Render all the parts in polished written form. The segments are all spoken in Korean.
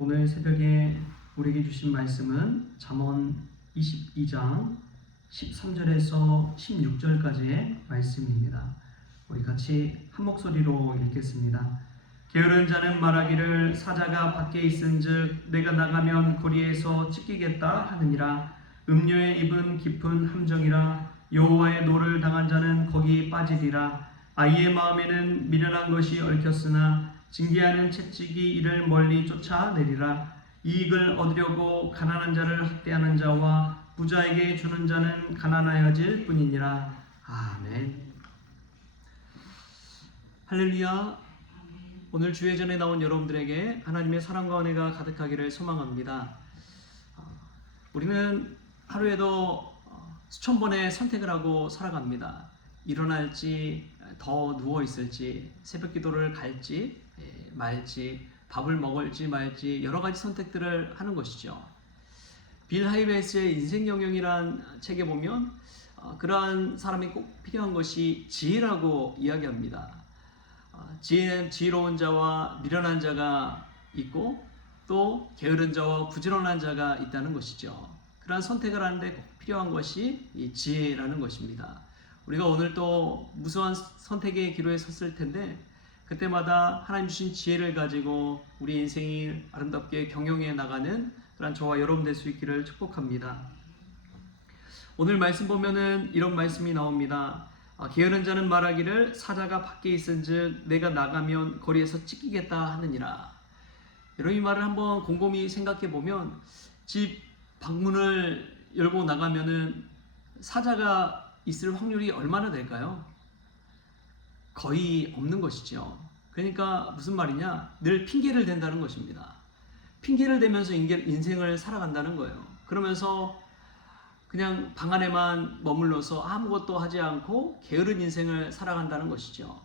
오늘 새벽에 우리에게 주신 말씀은 잠언 22장 13절에서 16절까지의 말씀입니다. 우리 같이 한 목소리로 읽겠습니다. 게으른 자는 말하기를 사자가 밖에 있은즉 내가 나가면 거리에서 찢기겠다 하느니라. 음료의 입은 깊은 함정이라. 여호와의 노를 당한 자는 거기 빠지리라. 아이의 마음에는 미련한 것이 얽혔으나 징계하는 채찍이 이를 멀리 쫓아내리라. 이익을 얻으려고 가난한 자를 학대하는 자와 부자에게 주는 자는 가난하여질 뿐이니라. 아멘. 할렐루야. 오늘 주예전에 나온 여러분들에게 하나님의 사랑과 은혜가 가득하기를 소망합니다. 우리는 하루에도 수천 번의 선택을 하고 살아갑니다. 일어날지, 더 누워있을지, 새벽 기도를 갈지 말지, 밥을 먹을지 말지 여러 가지 선택들을 하는 것이죠. 빌 하이베이스의 인생 영역이란 책에 보면 그러한 사람이 꼭 필요한 것이 지혜라고 이야기합니다. 지혜는 지혜로운 자와 미련한 자가 있고 또 게으른 자와 부지런한 자가 있다는 것이죠. 그러한 선택을 하는데 꼭 필요한 것이 이 지혜라는 것입니다. 우리가 오늘 또 무수한 선택의 기로에 섰을 텐데 그때마다 하나님 주신 지혜를 가지고 우리 인생이 아름답게 경영해 나가는 그런 저와 여러분 될 수 있기를 축복합니다. 오늘 말씀 보면은 이런 말씀이 나옵니다. 게으른 자는 말하기를 사자가 밖에 있은즉 내가 나가면 거리에서 찢기겠다 하느니라. 여러분 이 말을 한번 곰곰이 생각해 보면 집 방문을 열고 나가면은 사자가 있을 확률이 얼마나 될까요? 거의 없는 것이죠. 그러니까 무슨 말이냐? 늘 핑계를 댄다는 것입니다. 핑계를 대면서 인생을 살아간다는 거예요. 그러면서 그냥 방 안에만 머물러서 아무것도 하지 않고 게으른 인생을 살아간다는 것이죠.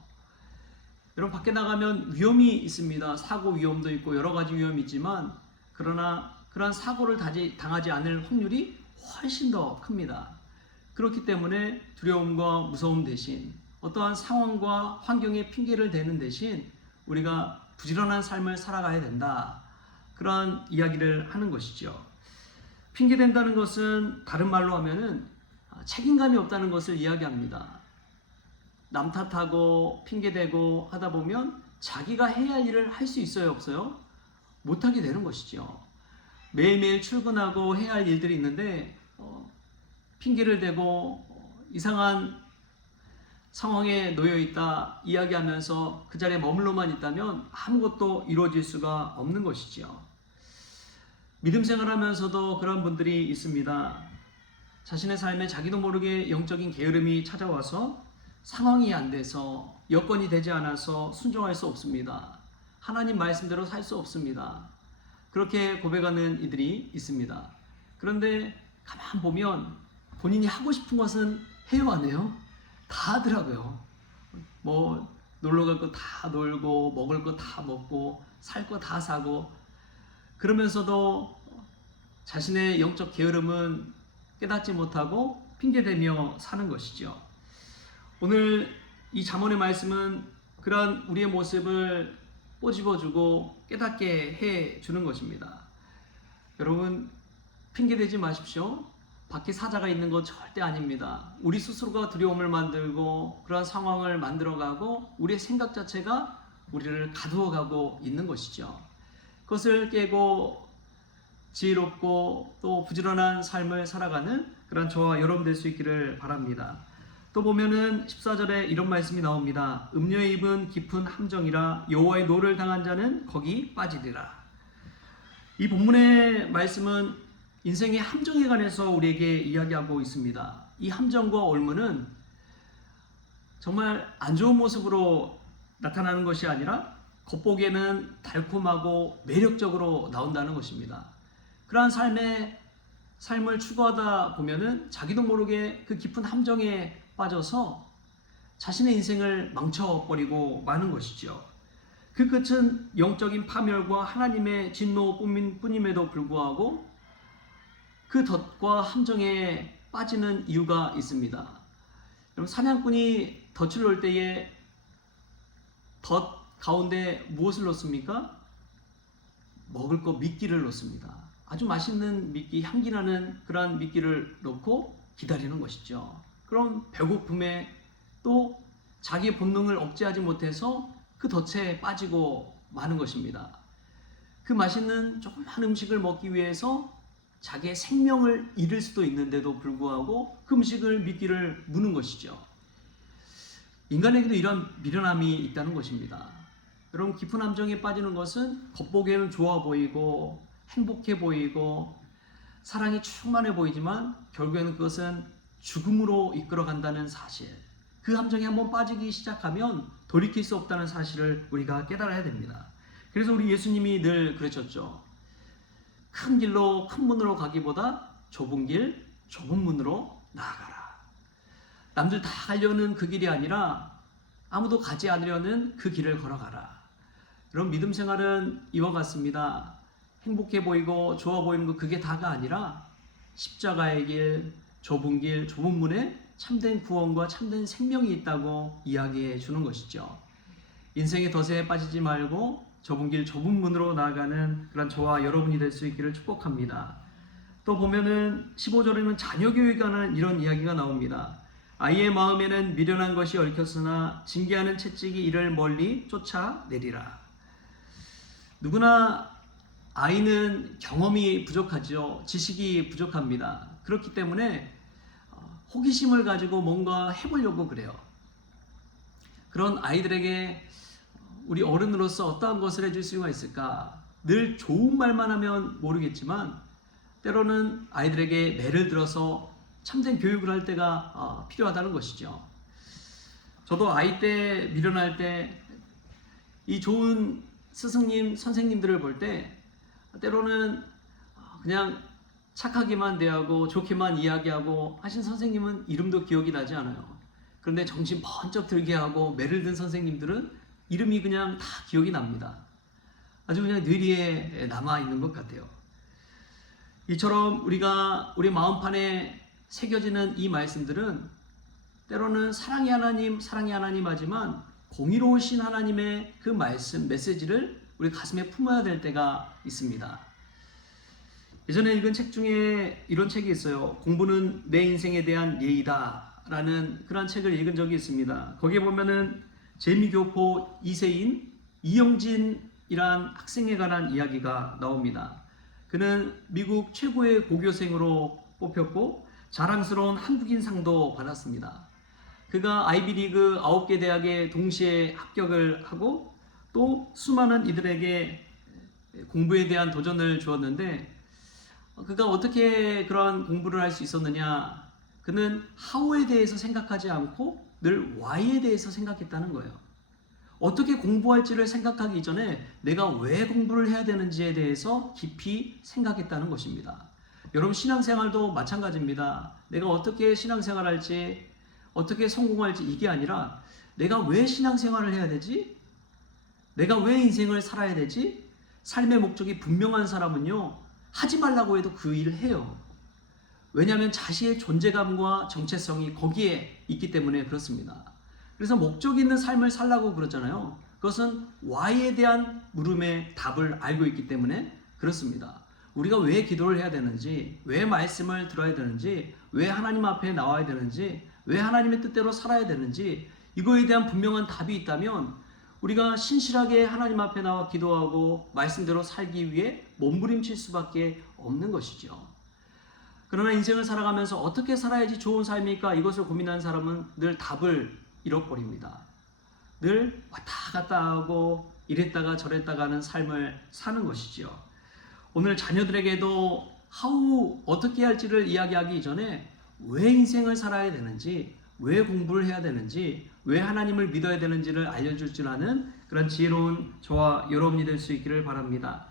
여러분 밖에 나가면 위험이 있습니다. 사고 위험도 있고 여러 가지 위험이 있지만 그러나 그러한 사고를 당하지 않을 확률이 훨씬 더 큽니다. 그렇기 때문에 두려움과 무서움 대신 어떠한 상황과 환경에 핑계를 대는 대신 우리가 부지런한 삶을 살아가야 된다. 그런 이야기를 하는 것이죠. 핑계댄다는 것은 다른 말로 하면은 책임감이 없다는 것을 이야기합니다. 남 탓하고 핑계대고 하다 보면 자기가 해야 할 일을 할 수 있어요, 없어요? 못하게 되는 것이죠. 매일매일 출근하고 해야 할 일들이 있는데 핑계를 대고 이상한 상황에 놓여 있다 이야기하면서 그 자리에 머물러만 있다면 아무것도 이루어질 수가 없는 것이죠. 믿음 생활하면서도 그런 분들이 있습니다. 자신의 삶에 자기도 모르게 영적인 게으름이 찾아와서 상황이 안 돼서 여건이 되지 않아서 순종할 수 없습니다. 하나님 말씀대로 살 수 없습니다. 그렇게 고백하는 이들이 있습니다. 그런데 가만 보면 본인이 하고 싶은 것은 해요, 안 해요? 다 하더라고요. 뭐 놀러 갈 거 다 놀고 먹을 거 다 먹고 살 거 다 사고 그러면서도 자신의 영적 게으름은 깨닫지 못하고 핑계대며 사는 것이죠. 오늘 이 잠언의 말씀은 그러한 우리의 모습을 꼬집어주고 깨닫게 해주는 것입니다. 여러분 핑계대지 마십시오. 밖에 사자가 있는 것 절대 아닙니다. 우리 스스로가 두려움을 만들고 그러한 상황을 만들어가고 우리의 생각 자체가 우리를 가두어가고 있는 것이죠. 그것을 깨고 지혜롭고 또 부지런한 삶을 살아가는 그런 저와 여러분 될 수 있기를 바랍니다. 또 보면은 14절에 이런 말씀이 나옵니다. 음료의 입은 깊은 함정이라 여호와의 노를 당한 자는 거기 빠지리라. 이 본문의 말씀은 인생의 함정에 관해서 우리에게 이야기하고 있습니다. 이 함정과 올무는 정말 안 좋은 모습으로 나타나는 것이 아니라 겉보기에는 달콤하고 매력적으로 나온다는 것입니다. 그러한 삶을 추구하다 보면은 자기도 모르게 그 깊은 함정에 빠져서 자신의 인생을 망쳐버리고 마는 것이죠. 그 끝은 영적인 파멸과 하나님의 진노뿐임에도 불구하고 그 덫과 함정에 빠지는 이유가 있습니다. 여러분 사냥꾼이 덫을 놓을 때에 덫 가운데 무엇을 넣습니까? 먹을 거 미끼를 놓습니다. 아주 맛있는 미끼, 향기 나는 그러한 미끼를 놓고 기다리는 것이죠. 그럼 배고픔에 또 자기의 본능을 억제하지 못해서 그 덫에 빠지고 마는 것입니다. 그 맛있는 조그만 음식을 먹기 위해서 자기의 생명을 잃을 수도 있는데도 불구하고 그 음식을 미끼를 무는 것이죠. 인간에게도 이런 미련함이 있다는 것입니다. 여러분, 깊은 함정에 빠지는 것은 겉보기에는 좋아 보이고 행복해 보이고 사랑이 충만해 보이지만 결국에는 그것은 죽음으로 이끌어간다는 사실, 그 함정에 한번 빠지기 시작하면 돌이킬 수 없다는 사실을 우리가 깨달아야 됩니다. 그래서 우리 예수님이 늘 그러셨죠. 큰 길로 큰 문으로 가기보다 좁은 길 좁은 문으로 나아가라. 남들 다 가려는 그 길이 아니라 아무도 가지 않으려는 그 길을 걸어가라. 여러분, 믿음 생활은 이와 같습니다. 행복해 보이고 좋아 보이는 거 그게 다가 아니라 십자가의 길, 좁은 문에 참된 구원과 참된 생명이 있다고 이야기해 주는 것이죠. 인생의 덫에 빠지지 말고 좁은 길, 좁은 문으로 나아가는 그런 저와 여러분이 될 수 있기를 축복합니다. 또 보면은 15절에는 자녀 교육에 관한 이런 이야기가 나옵니다. 아이의 마음에는 미련한 것이 얽혔으나 징계하는 채찍이 이를 멀리 쫓아내리라. 누구나 아이는 경험이 부족하죠. 지식이 부족합니다. 그렇기 때문에 호기심을 가지고 뭔가 해보려고 그래요. 그런 아이들에게 우리 어른으로서 어떠한 것을 해줄 수가 있을까? 늘 좋은 말만 하면 모르겠지만 때로는 아이들에게 매를 들어서 참된 교육을 할 때가 필요하다는 것이죠. 저도 아이 때 미련할 때 이 좋은 스승님, 선생님들을 볼 때 때로는 그냥 착하게만 대하고 좋게만 이야기하고 하신 선생님은 이름도 기억이 나지 않아요. 그런데 정신 번쩍 들게 하고 매를 든 선생님들은 이름이 그냥 다 기억이 납니다. 아주 그냥 뇌리에 남아있는 것 같아요. 이처럼 우리가 우리 마음판에 새겨지는 이 말씀들은 때로는 사랑의 하나님 하지만 공의로우신 하나님의 그 말씀, 메시지를 우리 가슴에 품어야 될 때가 있습니다. 예전에 읽은 책 중에 이런 책이 있어요. 공부는 내 인생에 대한 예의다 라는 그런 책을 읽은 적이 있습니다. 거기에 보면은 재미교포 2세인 이영진이란 학생에 관한 이야기가 나옵니다. 그는 미국 최고의 고교생으로 뽑혔고 자랑스러운 한국인 상도 받았습니다. 그가 아이비리그 9개 대학에 동시에 합격을 하고 또 수많은 이들에게 공부에 대한 도전을 주었는데 그가 어떻게 그러한 공부를 할 수 있었느냐? 그는 how에 대해서 생각하지 않고 늘 why에 대해서 생각했다는 거예요. 어떻게 공부할지를 생각하기 이전에 내가 왜 공부를 해야 되는지에 대해서 깊이 생각했다는 것입니다. 여러분, 신앙생활도 마찬가지입니다. 내가 어떻게 신앙생활할지, 어떻게 성공할지 이게 아니라 내가 왜 신앙생활을 해야 되지? 내가 왜 인생을 살아야 되지? 삶의 목적이 분명한 사람은요, 하지 말라고 해도 그 일을 해요. 왜냐하면 자신의 존재감과 정체성이 거기에 있기 때문에 그렇습니다. 그래서 목적 있는 삶을 살라고 그러잖아요. 그것은 why에 대한 물음의 답을 알고 있기 때문에 그렇습니다. 우리가 왜 기도를 해야 되는지, 왜 말씀을 들어야 되는지, 왜 하나님 앞에 나와야 되는지, 왜 하나님의 뜻대로 살아야 되는지 이거에 대한 분명한 답이 있다면 우리가 신실하게 하나님 앞에 나와 기도하고 말씀대로 살기 위해 몸부림칠 수밖에 없는 것이죠. 그러나 인생을 살아가면서 어떻게 살아야지 좋은 삶일까 이것을 고민하는 사람은 늘 답을 잃어버립니다. 늘 왔다 갔다 하고 이랬다가 저랬다가 하는 삶을 사는 것이죠. 오늘 자녀들에게도 어떻게 할지를 이야기하기 이전에 왜 인생을 살아야 되는지, 왜 공부를 해야 되는지, 왜 하나님을 믿어야 되는지를 알려줄 줄 아는 그런 지혜로운 저와 여러분이 될 수 있기를 바랍니다.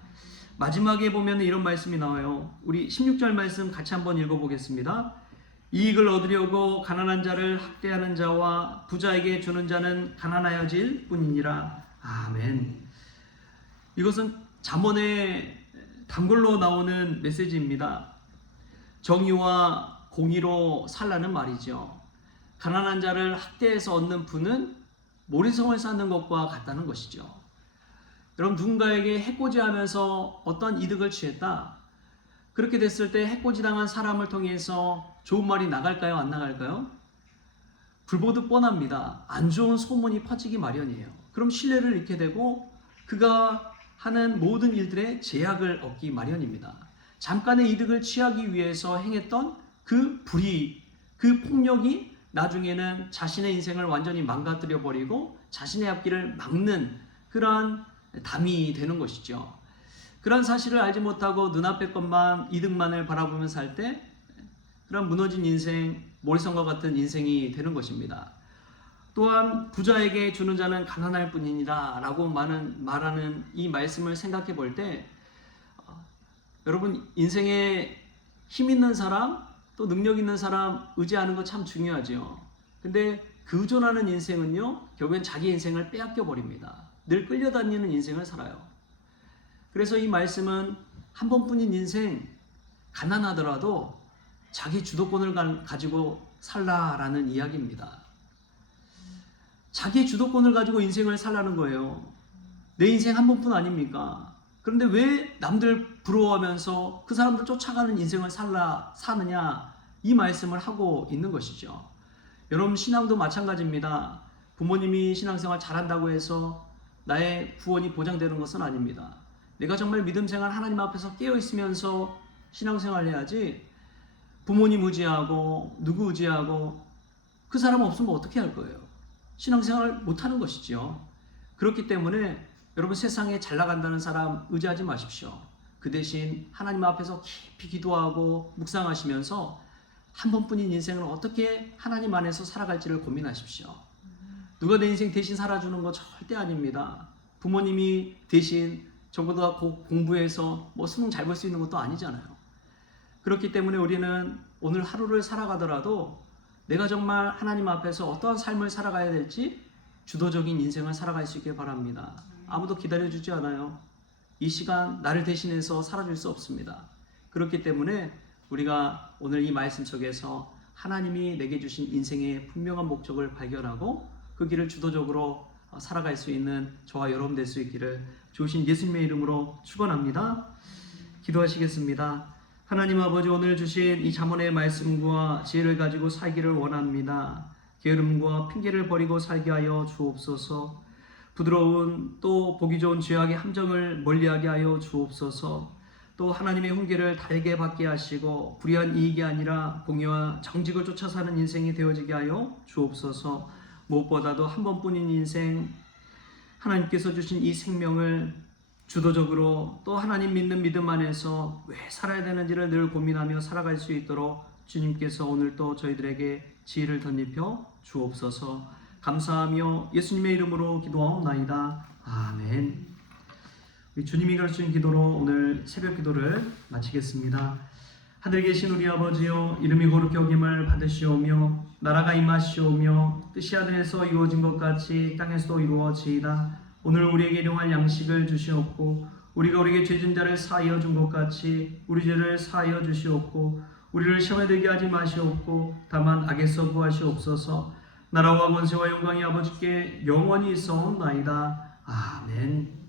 마지막에 보면 이런 말씀이 나와요. 우리 16절 말씀 같이 한번 읽어보겠습니다. 이익을 얻으려고 가난한 자를 학대하는 자와 부자에게 주는 자는 가난하여질 뿐이니라. 아멘. 이것은 잠언의 단골로 나오는 메시지입니다. 정의와 공의로 살라는 말이죠. 가난한 자를 학대해서 얻는 부는 모래성을 쌓는 것과 같다는 것이죠. 여러분 누군가에게 해코지하면서 어떤 이득을 취했다. 그렇게 됐을 때 해코지당한 사람을 통해서 좋은 말이 나갈까요? 안 나갈까요? 불보듯 뻔합니다. 안 좋은 소문이 퍼지기 마련이에요. 그럼 신뢰를 잃게 되고 그가 하는 모든 일들에 제약을 얻기 마련입니다. 잠깐의 이득을 취하기 위해서 행했던 그 불의, 그 폭력이 나중에는 자신의 인생을 완전히 망가뜨려 버리고 자신의 앞길을 막는 그러한 담이 되는 것이죠. 그런 사실을 알지 못하고 눈앞의 것만 이득만을 바라보며 살 때 그런 무너진 인생, 모리선과 같은 인생이 되는 것입니다. 또한 부자에게 주는 자는 가난할 뿐이니라 라고 말하는 이 말씀을 생각해 볼 때 여러분 인생에 힘 있는 사람 또 능력 있는 사람 의지하는 거 참 중요하죠. 근데 그 의존하는 인생은요 결국엔 자기 인생을 빼앗겨 버립니다. 늘 끌려다니는 인생을 살아요. 그래서 이 말씀은 한 번뿐인 인생 가난하더라도 자기 주도권을 가지고 살라라는 이야기입니다. 자기 주도권을 가지고 인생을 살라는 거예요. 내 인생 한 번뿐 아닙니까? 그런데 왜 남들 부러워하면서 그 사람들 쫓아가는 인생을 사느냐 이 말씀을 하고 있는 것이죠. 여러분 신앙도 마찬가지입니다. 부모님이 신앙생활 잘한다고 해서 나의 구원이 보장되는 것은 아닙니다. 내가 정말 믿음생활 하나님 앞에서 깨어있으면서 신앙생활을 해야지 부모님 의지하고 누구 의지하고 그 사람 없으면 어떻게 할 거예요? 신앙생활을 못하는 것이죠. 그렇기 때문에 여러분 세상에 잘 나간다는 사람 의지하지 마십시오. 그 대신 하나님 앞에서 깊이 기도하고 묵상하시면서 한 번뿐인 인생을 어떻게 하나님 안에서 살아갈지를 고민하십시오. 누가 내 인생 대신 살아주는 거 절대 아닙니다. 부모님이 대신 저보다 공부해서 뭐 수능 잘 볼 수 있는 것도 아니잖아요. 그렇기 때문에 우리는 오늘 하루를 살아가더라도 내가 정말 하나님 앞에서 어떠한 삶을 살아가야 될지 주도적인 인생을 살아갈 수 있길 바랍니다. 아무도 기다려주지 않아요. 이 시간 나를 대신해서 살아줄 수 없습니다. 그렇기 때문에 우리가 오늘 이 말씀 속에서 하나님이 내게 주신 인생의 분명한 목적을 발견하고 그 길을 주도적으로 살아갈 수 있는 저와 여러분 될 수 있기를 주신 예수님의 이름으로 축원합니다. 기도하시겠습니다. 하나님 아버지 오늘 주신 이 잠언의 말씀과 지혜를 가지고 살기를 원합니다. 게으름과 핑계를 버리고 살게 하여 주옵소서. 부드러운 또 보기 좋은 죄악의 함정을 멀리하게 하여 주옵소서. 또 하나님의 훈계를 달게 받게 하시고 불의한 이익이 아니라 공의와 정직을 쫓아 사는 인생이 되어지게 하여 주옵소서. 무엇보다도 한 번뿐인 인생 하나님께서 주신 이 생명을 주도적으로 또 하나님 믿는 믿음 안에서 왜 살아야 되는지를 늘 고민하며 살아갈 수 있도록 주님께서 오늘 또 저희들에게 지혜를 덧입혀 주옵소서. 감사하며 예수님의 이름으로 기도하옵나이다. 아멘. 우리 주님이 가르치신 기도로 오늘 새벽 기도를 마치겠습니다. 하늘에 계신 우리 아버지여 이름이 거룩히 여김을 받으시오며 나라가 임하시오며 뜻이 하늘에서 이루어진 것 같이 땅에서도 이루어지이다. 오늘 우리에게 일용할 양식을 주시옵고 우리가 우리에게 죄진 자를 사하여 준 것 같이 우리 죄를 사하여 주시옵고 우리를 시험에 들게 하지 마시옵고 다만 악에서 구하시옵소서. 나라와 권세와 영광이 아버지께 영원히 있어옵나이다. 아멘.